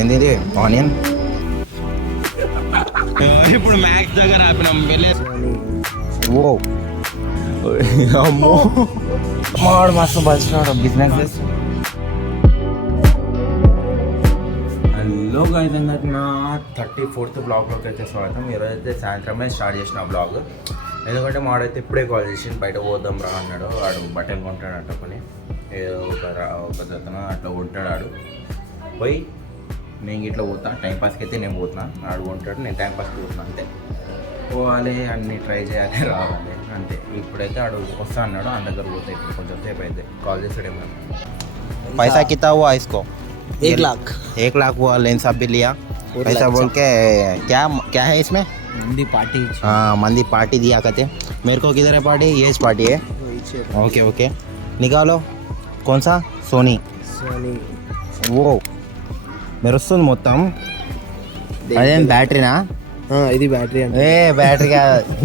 ఏంది ఆనియన్. ఇప్పుడు మ్యాక్స్ దగ్గర ఆపినాం ఓ అమ్మో మాడు మస్తు బలిసినాడు బిజినెస్ చేస్తాడు. హలో గైస్, అందరికి నా 34th బ్లాగ్లోకి అయితే స్వాగతం. ఈరోజైతే సాయంత్రమే స్టార్ట్ చేసిన బ్లాగ్. ఎందుకంటే మాడైతే ఇప్పుడే కాల్ చేసి బయట పోదాం రా అన్నాడు. వాడు బట్టలు కొంటాడట కొని, ఏదో ఒక జతన అట్లా కొంటాడు. ఆడు పోయి నేను ఇట్లా పోతా టైంపాస్కి అయితే నేను పోతున్నా, ఆడు కొంటాడు నేను టైంపాస్కి పోతున్నా అంతే. పోవాలి అన్నీ ట్రై చేయాలి రావాలి అంతే. ఇప్పుడైతే ఆడు వస్తా అన్నాడు, అంత దగ్గర పోతే ఇప్పుడు కొంచెం సేపు అయితే కాల్ చేస్తాడేమో. पैसा कितना हुआ इसको? 1 लाख 1 लाख हुआ। लेंस सब भी लिया पैसा बोल के। क्या क्या है इसमें? मंदी पार्टी। हाँ मंदी पार्टी दिया करते। मेरे को किधर है पार्टी? ये पार्टी है। ओके ओके निकालो। कौन सा? सोनी वो मेरे सुन మొత్తం అదేం బ్యాటరీనా? ఇది బ్యాటరీ అంటే ఏ బ్యాటరీ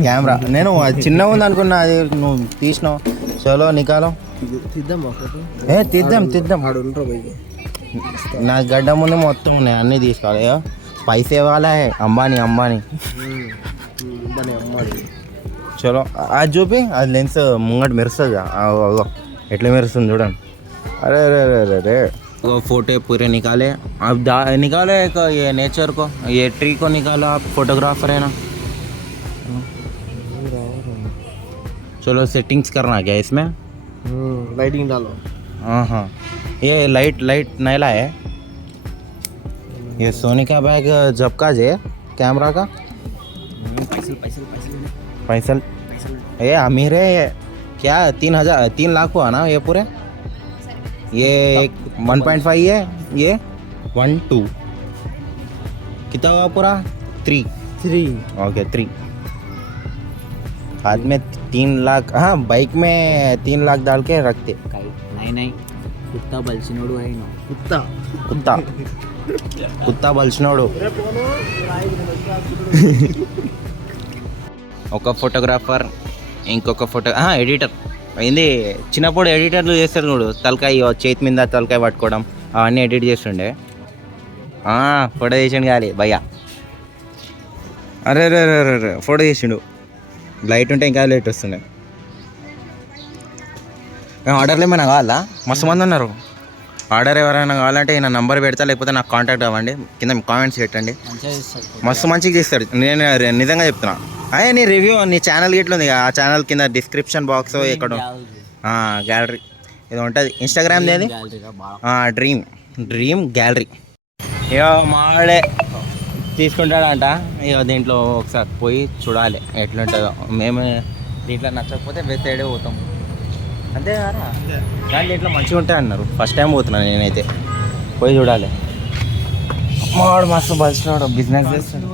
కెమెరా. నేను చిన్నగా ఉంది అనుకున్నా, అది నువ్వు తీసినావు. చలో నికాలో. తీద్దాం తీద్దాం. నా గడ్డ ముందు మొత్తం ఉన్నాయి, అన్నీ తీసుకోవాలి. పైసే వాళ్ళ అంబానీ చలో. అది చూపి, అది లెన్స్ ముంగట మెరుస్తుంది. ఎట్లా మెరుస్తుంది చూడండి. अरे अरे अरे अरे वो फोटो पूरे निकाले आप निकालो एक ये नेचर को, ये ट्री को निकालो आप। फोटोग्राफर है ना। चलो सेटिंग्स करना क्या इसमें? लाइटिंग डालो। हाँ ये लाइट नैला है। ये सोनी का बैग झपका जे कैमरा का। पैसल ये अमीर है ये। क्या 3 लाख हुआ ना ये पूरे? ये 1.5 है, ये 1 2 कितना हुआ पूरा? 3 ओके 3 हाथ में 3 लाख। हाँ बाइक में 3 लाख डाल के रखते। नहीं कुत्ता बलसिनोडू है ना। कुत्ता बलसिनोडू। ఒక ఫోటోగ్రాఫర్, ఇంకొక ఎడిటర్ అయింది. చిన్నప్పుడు ఎడిటర్లు చేస్తాడు చూడు, తలకాయ చేతి మీద తలకాయ పట్టుకోవడం అవన్నీ ఎడిట్ చేస్తుండే. ఫోటో చేసిండు కాలి భయ్య. అరే రే రే ఫోటో చేసిండు. లైట్ ఉంటే ఇంకా లైట్ వస్తుండే. ఆర్డర్లు ఏమైనా కావాలా? మస్తు మంది ఉన్నారు. ఆర్డర్ ఎవరైనా కావాలంటే నా నంబర్ పెడతా, లేకపోతే నాకు కాంటాక్ట్ అవ్వండి, కింద కామెంట్స్ పెట్టండి. మస్తు మంచిగా చేస్తాడు. నేను నిజంగా చెప్తున్నా. అయ్యే నీ రివ్యూ నీ ఛానల్ గిట్ల ఉంది, ఆ ఛానల్ కింద డిస్క్రిప్షన్ బాక్స్ ఎక్కడ గ్యాలరీ ఇది ఉంటుంది. ఇన్స్టాగ్రామ్ ఏది? Dream gallery. ఇక మాడే తీసుకుంటాడంట. ఇక దీంట్లో ఒకసారి పోయి చూడాలి ఎట్లుంటుందో. మేము దీంట్లో నచ్చకపోతే వెతేడే పోతాం అంతే కదా. కానీ దీంట్లో మంచిగా ఉంటాయి అన్నారు. ఫస్ట్ టైం పోతున్నాను నేనైతే, పోయి చూడాలి. మావాడు మస్తు బలిసినాడు, బిజినెస్ చేస్తుండు.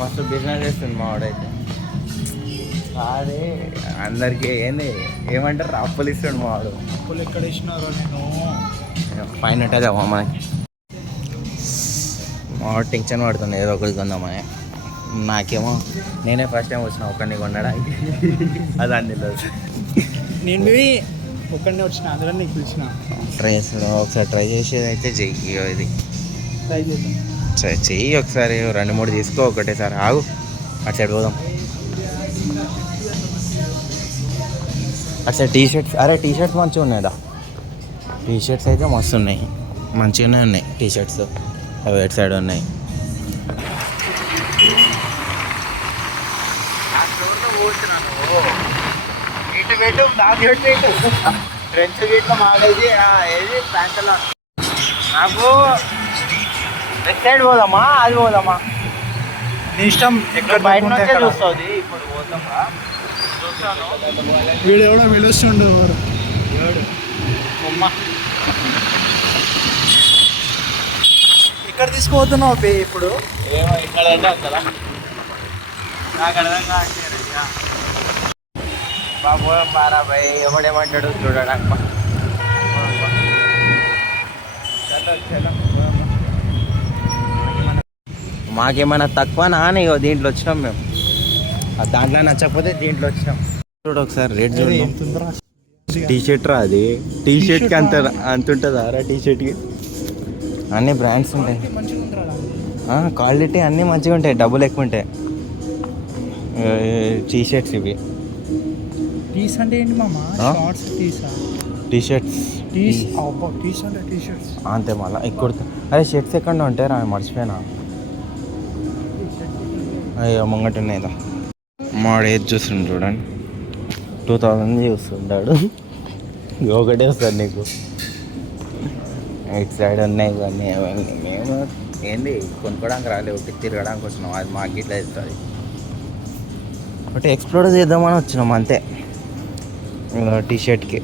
మస్తు బిజినెస్ చేస్తుంది మావాడైతే. అదే అందరికీ ఏమంటారు అప్పులు ఇస్తాడు మావాడు. అప్పులు ఎక్కడ ఇచ్చినారో నేను పైన ఉంటుంది అమ్మ మనకి. మావాడు టెన్షన్ పడుతుంది ఏదో ఒకటి కొందామని. నాకేమో నేనే ఫస్ట్ టైం వచ్చిన ఒకరిని కొనడానికి. అది అన్ని నేను ఒక్కడినే వచ్చిన, అందులో నీకు పిలిచిన. ట్రై చేస్తాను ఒకసారి, ట్రై చేసేది అయితే చెయ్యి. ఇది ట్రై చేద్దాం, చెయ్యి ఒకసారి. 2-3 తీసుకో ఒకటేసారి. ఆగు అటు సైడ్ పోదాం. అటు సైడ్ టీషర్ట్స్. అరే టీషర్ట్స్ మంచిగా ఉన్నాయిదా. టీషర్ట్స్ అయితే మస్తు ఉన్నాయి, మంచిగానే ఉన్నాయి టీషర్ట్స్. అవి ఎటు సైడ్ ఉన్నాయి. ఫ్రెండ్స్ గీట్లో మాడేది ఏది ప్యాంట్లో. నాకు వెబ్ సైడ్ పోదామా అది పోదామా నీ ఇష్టం. ఎక్కడ బయట నుంచే చూస్తుంది. ఇప్పుడు పోతామా చూస్తాను. వీడు ఎవడో పిలుస్తుండు. ఇక్కడ తీసుకుపోతున్నావు ఇప్పుడు? ఏమో ఇక్కడ అంటే కదా నాకు అర్థం కావట్లేదు. బాబు మారా భయ్ ఎవడేమంటాడు చూడడానికి. మాకేమైనా తక్కువ నానే దీంట్లో వచ్చినాం మేము. దాంట్లో నచ్చకపోతే దీంట్లో వచ్చినాం. చూడు ఒకసారి రేట్ చూడు. టీ షర్ట్ రా అది. టీ షర్ట్కి అంత ఉంటుందా రా? టీ షర్ట్కి అన్ని బ్రాండ్స్ ఉంటాయి, క్వాలిటీ అన్నీ మంచిగా ఉంటాయి, డబ్బులు ఎక్కువ ఉంటాయి. టీ షర్ట్స్ ఇవి. టీస్ అంటే ఏంటి మామ? షార్ట్స్ టీసా? టీ షర్ట్స్ టీస్ అబ్బో, టీస్ అంటే టీ షర్ట్స్ అంతే. మళ్ళీ ఎక్కువ అరే షర్ట్స్ ఎక్కడ ఉంటాయి రా, మర్చిపోయినా. అయ్యో ముంగట ఉన్నాయిదా. మాడు ఏది చూస్తుండు చూడండి, 2000 చూస్తుంటాడు. ఒకటే వస్తుంది నీకు. ఇటు సైడ్ ఉన్నాయి ఇవన్నీ. మేము ఏంది కొనుక్కోవడానికి రాలేదు, ఒకటి తిరగడానికి వచ్చినాం. అది మాకు ఇట్లా ఇస్తుంది. ఒకటి ఎక్స్ప్లోర్ చేద్దామని వచ్చినాం అంతే. టీ షర్ట్కి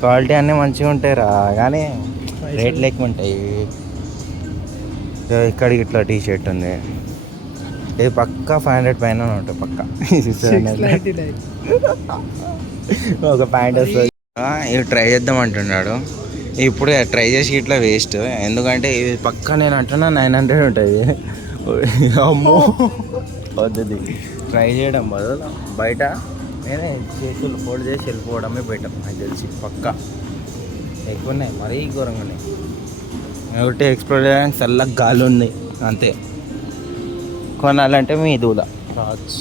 క్వాలిటీ అన్నీ మంచిగా ఉంటాయి రా, కానీ రేట్లు ఎక్కువ ఉంటాయి. ఇక్కడికి ఇట్లా టీ షర్ట్ ఉంది, ఇది పక్కా 500 పైన ఉంటుంది పక్కా. ఒక ప్యాంట్ వస్తుంది. ఇవి ట్రై చేద్దాం అంటున్నాడు. ఇప్పుడు ట్రై చేసి ఇట్లా వేస్ట్, ఎందుకంటే ఇది పక్కా నేను అంటున్నా 900 ఉంటుంది. అమ్మో వద్దు, ట్రై చేయడం బదులు బయట నేనే చేతులు ఫోల్డ్ చేసి వెళ్ళిపోవడమే బెటర్ నాకు తెలిసి. పక్కా ఎక్కువ ఉన్నాయి, మరీ ఘోరంగా ఉన్నాయి. ఒకటి ఎక్స్ప్లోర్ చేయడానికి చల్లగా గాలి ఉంది అంతే. కొనాలంటే మీ దూల రావచ్చు,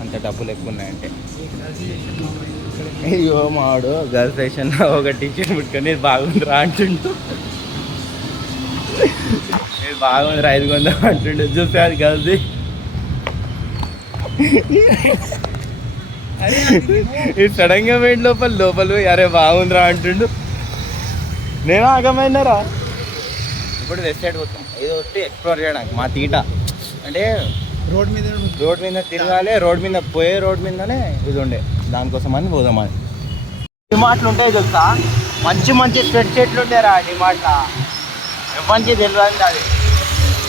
అంత డబ్బులు ఎక్కువ ఉన్నాయంటే. అయ్యో మాడు గర్ల్స్ సెక్షన్ ఒక టీషర్ట్ పెట్టుకొని ఇది బాగుందిరా అంటుండు. ఇది బాగుందిరా 500 అంటుండు. చూస్తే అది గర్ల్స్ ఇది సడన్గా పోయిన లోపల పోయి అరే బాగుందిరా అంటుండు. నేను ఆగమైనారా. ఇప్పుడు వెస్ట్ సైడ్ పోతాం, ఇది వచ్చి ఎక్స్ప్లోర్ చేయడానికి మా తీట. అంటే రోడ్ మీద తిరగాలి, రోడ్ మీద పోయే రోడ్ మీదనే ఇది ఉండే, దానికోసం అని పోదాం. అది డిమార్ట్లు ఉంటాయి తెలుసా, మంచి మంచి స్వెట్ షర్ట్లు ఉంటాయి రా డిమార్ట్లో. ఎవరికి తెలియదు అది.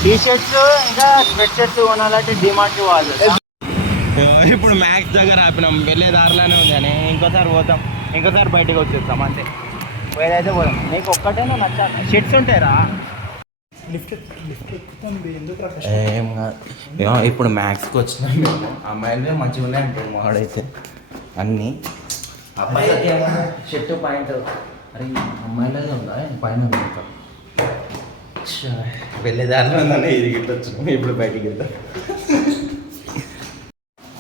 టీ షర్ట్స్ ఇంకా స్వెట్ షర్ట్స్ కొనాలంటే డిమార్ట్కి పోవాలి. ఇప్పుడు మ్యాక్స్ దగ్గర ఆపినాం, వెళ్ళే దారిలోనే ఉంది అని. ఇంకోసారి పోతాం, ఇంకోసారి బయటకు వచ్చేస్తాం అంతే. పోయేదైతే పోదాం. నీకు ఒక్కటేనా నచ్చాలి షర్ట్స్ ఉంటాయిరా. ఏం కాదు, ఇప్పుడు మ్యాక్స్కి వచ్చినాం. అమ్మాయిలే మంచిగా ఉన్నాయంటే మాడైతే అన్నీ. అబ్బాయిలకి షర్ట్ పాయింట్, అరే అమ్మాయిలే ఉందా పైన వెళ్ళే దారిలో ఉందని ఇది గిట్ట వచ్చినాం. ఇప్పుడు బయటికి వెళ్తాం.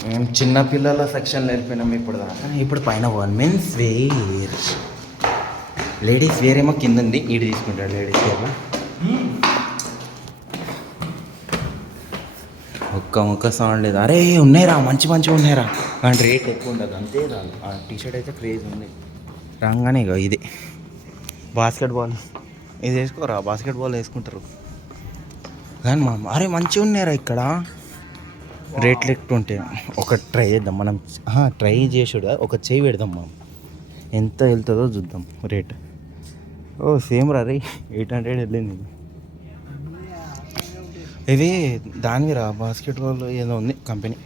మేము చిన్నపిల్లల సెక్షన్లో వెళ్ళిపోయినాం ఇప్పుడు దాకా. ఇప్పుడు పైన మెన్స్ వేర్, లేడీస్ వేర్ ఏమో కింద ఉంది. ఈడు తీసుకుంటాడు లేడీస్ వేర్లో. ఒక్క సౌండ్ లేదు. అరే ఉన్నాయిరా, మంచి మంచిగా ఉన్నాయిరా, కానీ రేట్ ఎక్కువ ఉండదు అంతే. రాదు ఆ టీషర్ట్ అయితే క్రేజ్ ఉంది. రాగానే ఇక ఇది బాస్కెట్బాల్ ఇది వేసుకోరా, బాస్కెట్బాల్ వేసుకుంటారు కానీ అరే మంచిగా ఉన్నాయిరా ఇక్కడ. రేట్లు ఎక్కువ ఉంటాయి. ఒక ట్రై చేద్దాం మనం, ట్రై చేసుడు ఒక చేయి పెడదాం మనం, ఎంత వెళ్తుందో చూద్దాం రేట్. ఓ సేమ్ రా రే, 800 వెళ్ళింది. ఇది దానివిరా బాస్కెట్బాల్ ఏదో ఉంది కంపెనీ.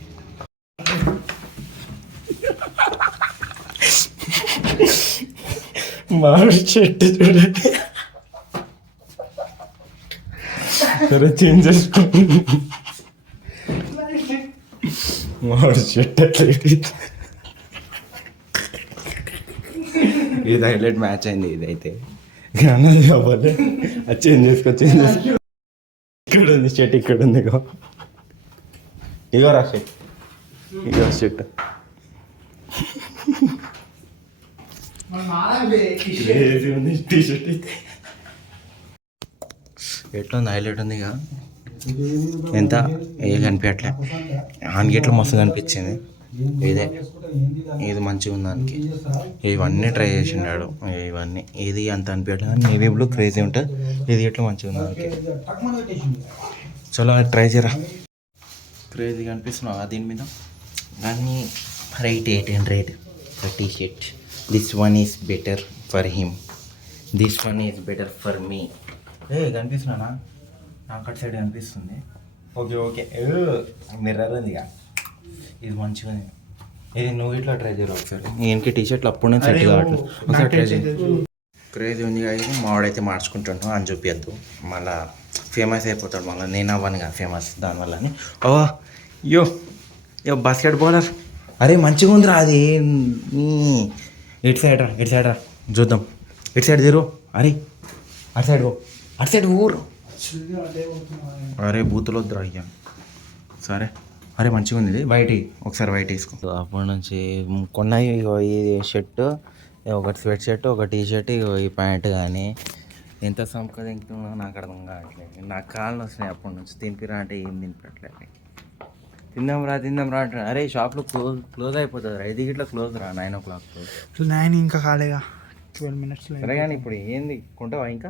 మామిడి చెట్టు చూడండి, సరే చేంజ్ చేసుకో. మామిడి చెట్టు ఇది హైలైట్ మ్యాచ్ అయింది. ఇదైతే కానీ అవ్వాలి, అది చేంజ్ చేసుకో. ఇక్కడ ఉంది షర్ట్, ఇక్కడ ఉంది. ఇగో రా షర్ట్, ఇగో షర్ట్. ఉంది టీ షర్ట్ ఎట్లా ఉంది, హైలైట్ ఉంది. ఇక ఎంత ఏ కనిపించట్లే, ఆన్గేట్లో మస్తు కనిపించింది. ఇది మంచిగా ఉంది దానికి. ఇవన్నీ ట్రై చేసినాడు, ఇవన్నీ ఇది అంత అనిపించట్లేదు. నేవీ బ్లూ క్రేజీ ఉంటుంది, ఇది ఎట్లా మంచిగా ఉంది దానికి. చలో ట్రై చేయరా. క్రేజీగా అనిపిస్తున్నావా దీని మీద? కానీ right 800 T shirt. This one is better for him, this one is better for me. కనిపిస్తున్నానా? నాకు అటు సైడ్ కనిపిస్తుంది. ఓకే మిర్రర్ ఉంది ఇక. ఇది మంచిగా ఉంది. ఇది నువ్వు ఇట్లా ట్రై చేయరు ఒకసారి. ఈయనకి టీ షర్ట్లు అప్పుడు నేను సెట్ కావట్లేదు, ఒకసారి ట్రై చేయి. క్రేజీ ఉంది కదా. ఇది మావాడైతే మార్చుకుంటాను అని చూపించద్దు, మళ్ళీ ఫేమస్ అయిపోతాడు. మళ్ళీ నేను అవ్వను కదా ఫేమస్ దానివల్ల అని. యో బాస్కెట్ బాలర్. అరే మంచిగా ఉందిరా అది. ఇటు సైడ్ రా చూద్దాం. ఇటు సైడ్ తీరు. అరే అటు సైడ్ పో, అటు సైడ్ ఊరు. అరే బూతులు వద్దురా అయ్యా. సరే అరే మంచిగా ఉంది ఇది, వైట్ ఒకసారి వైట్ వేసుకో. అప్పటి నుంచి కొన్నాయి. ఇగో ఈ షర్టు, ఒకటి స్వెట్ షర్ట్, ఒక టీ షర్ట్, ఇగో ఈ ప్యాంట్. కానీ ఎంత సంపాదించుకున్నా నాకు అర్థం కావట్లేదు. నాకు కాళ్ళు వస్తున్నాయి అప్పటి నుంచి. తినిపిరా అంటే ఏం తినిపట్లేదు. తిందాం రా అంటే అరే షాప్లో క్లోజ్ అయిపోతుంది రా. ఇది ఇట్లా క్లోజ్ రా 9 o'clock. 9 ఇంకా కాలేగా, 12 minutes. సరే కానీ ఇప్పుడు ఏంది కొంటావా? ఇంకా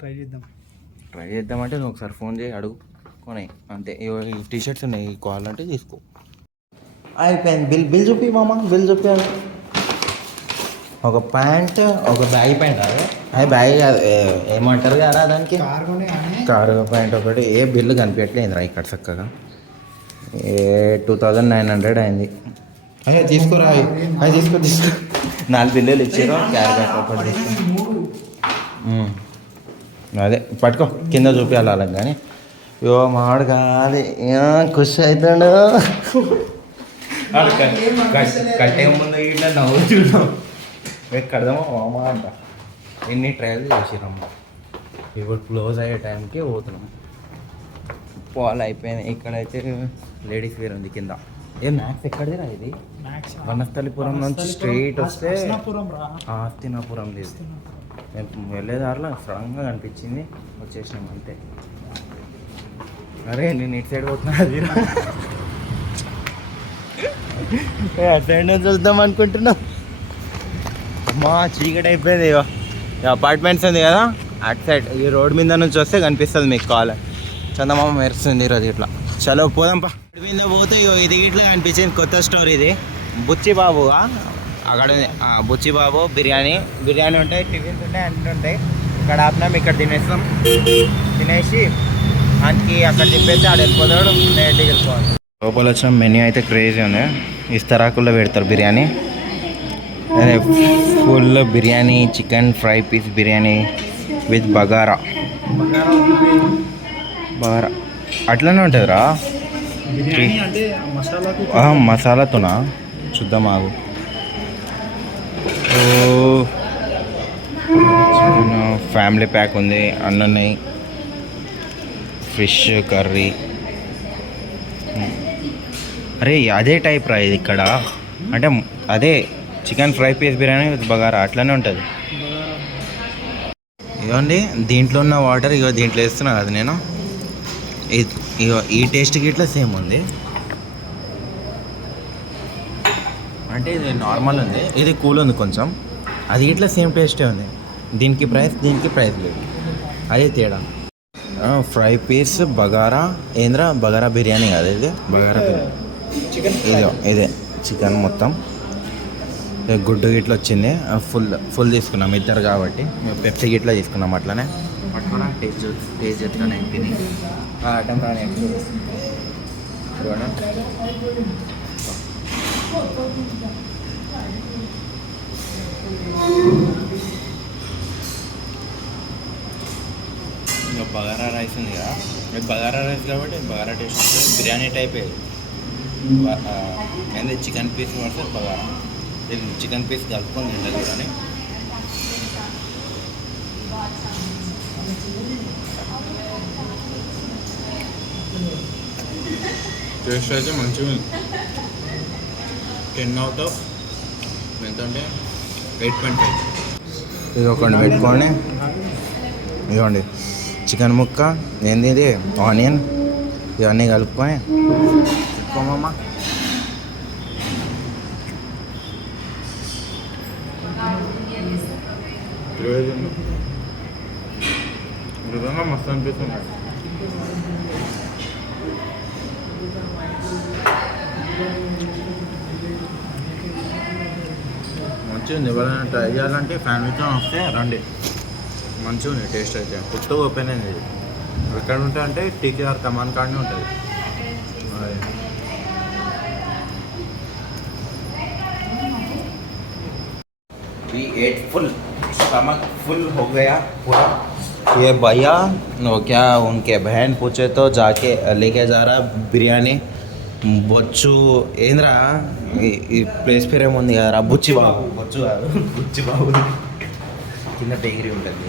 ట్రై చేద్దామంటే నువ్వు ఒకసారి ఫోన్ చేయి, అడుగు, కొనే అంతే. ఈ టీ షర్ట్స్ ఉన్నాయి, కావాలంటే తీసుకో. అయిపోయింది. బిల్ చూపి మామ, బిల్ చూపాను. ఒక ప్యాంట్, ఒక బ్యాగ్ ప్యాంట్. అది బ్యాగ్ కాదు, ఏమంటారు కదా దానికి, కార్గో ప్యాంట్ ఒకటి. ఏ బిల్లు కనిపించట్లేదు రా ఇక్కడ చక్కగా. 2900 అయింది. అయ్యా తీసుకోరా, అది తీసుకో 4 బిల్లులు ఇచ్చారు. క్యారీ బ్యాగ్ ఒకటి తీసుకో. అదే పట్టుకో, కింద చూపించాలి వాళ్ళకి. కానీ యో మాడు కాదు, ఖుషి అవుతాడు. కట్టే ముందు ఇట్లా నవ్వుతున్నాం. కడదామా మామ అంట. ఎన్ని ట్రయల్ చేసిరమ్మ. ఇప్పుడు క్లోజ్ అయ్యే టైంకి పోతున్నాం. పోవాలి అయిపోయింది. ఇక్కడైతే లేడీస్ వేర్ ఉంది కింద. మ్యాక్స్ ఎక్కడిది రా ఇది? వనస్థలిపురం నుంచి స్ట్రైట్ వస్తే హస్తినాపురం లేదు. మేము వెళ్ళేదారిలో సడన్గా కనిపించింది, వచ్చేసినాం అంతే. అరే నేను ఇటు సైడ్ పోతున్నా, అది అటు సైడ్ నుంచి చూద్దాం అనుకుంటున్నాం. మా చీకటి అయిపోయింది. అపార్ట్మెంట్స్ ఉంది కదా అటు సైడ్, ఈ రోడ్ మీద నుంచి వస్తే కనిపిస్తుంది మీకు. కాల్ చందమామ మెరుస్తుంది ఈరోజు ఇట్లా. చలో పోదాంపా. రోడ్ మీద పోతే ఇది ఇట్లా కనిపించింది కొత్త స్టోర్. ఇది బుచ్చిబాబు అక్కడ ఉంది. బుచ్చిబాబు బిర్యానీ ఉంటాయి, టిఫిన్స్ ఉంటాయి, అన్నీ ఉంటాయి. ఇక్కడ ఆపినాం, ఇక్కడ తినేస్తాం. తినేసి ఆయనకి అక్కడ తిప్పేసి ఆడ వెళ్ళిపోతాడు, నేటికి వెళ్ళిపోవాలి. లోపల వచ్చిన మెన్యూ అయితే క్రేజీ ఉంది. ఇస్తరాకుల్లో పెడతారు బిర్యానీ. అదే full biryani, chicken fry piece biryani with bagara అట్లనే ఉంటుందిరా. మసాలాతోనా చూద్దాం ఆగు. ఫ్యామిలీ ప్యాక్ ఉంది, అన్నీ ఉన్నాయి. Fish curry. అరే అదే టైప్ రా ఇది ఇక్కడ. అంటే అదే chicken fry piece biryani with bagara అట్లనే ఉంటుంది. ఇవ్వండి దీంట్లో ఉన్న వాటర్ ఇగో దీంట్లో వేస్తున్నా కదా నేను. ఇగో ఈ టేస్ట్కి ఇట్లా సేమ్ ఉంది. అంటే ఇది నార్మల్ ఉంది, ఇది కూల్ ఉంది కొంచెం. అది ఇట్లా సేమ్ టేస్టే ఉంది. దీనికి ప్రైస్ లేదు, అదే తేడా. ఫ్రై పీస్ బగారా ఏంద్రా, బగారా బిర్యానీ కాదు ఇది, బగారా బిర్యానీ. ఇదే చికెన్ మొత్తం. గుడ్డు గిట్ల వచ్చింది. ఫుల్ తీసుకున్నాం ఇద్దరు కాబట్టి. పెప్సీ గిట్లా తీసుకున్నాం. అట్లనే పట్టుకున్నా. టేస్ట్ ఎట్లనే తిని ఆటం రాని ఇంకా బగారా రైస్ ఉంది కదా, ఇది బగారా రైస్ కాబట్టి బగారా టేస్ట్ వస్తుంది. బిర్యానీ టైపే ఏంది, చికెన్ పీస్ పడితే బగారా. చికెన్ పీస్ కలుపుకొని తింటుంది కానీ. టేస్ట్ అయితే మంచిగా ఉంది. 10 out of ఎంత అంటే 8.5. ఇది ఒకటి పెట్టుకొని ఇదిగోండి చికెన్ ముక్క, ఏంది ఇది ఆనియన్, ఇవన్నీ కలుపుకొని పెట్టుకోమమ్మా. నిజంగా మస్తు అనిపిస్తుంది. మంచిగా ఉంది. ఎవరైనా ట్రై చేయాలంటే ఫ్యామిలీతో వస్తే రండి. మంచిగా ఉంది టేస్ట్ అయితే. కొత్తగా ఓపెన్ అయింది ఇది. ఎక్కడ ఉంటా అంటే టీకేఆర్ కమాన్ కాడనే ఉంటుంది. We ate full, stomach full हो गया पूरा. ये भैया वो क्या उनके बहन पूछे तो जाके लेके जा रहा बिरयानी. బొచ్చు ఏంద్రా ఈ ప్లేస్ పేరు ఏముంది కదరా, బుచ్చిబాబు. బొచ్చు కాదు, బుచ్చిబాబు. కింద టేగిరి ఉంటుంది.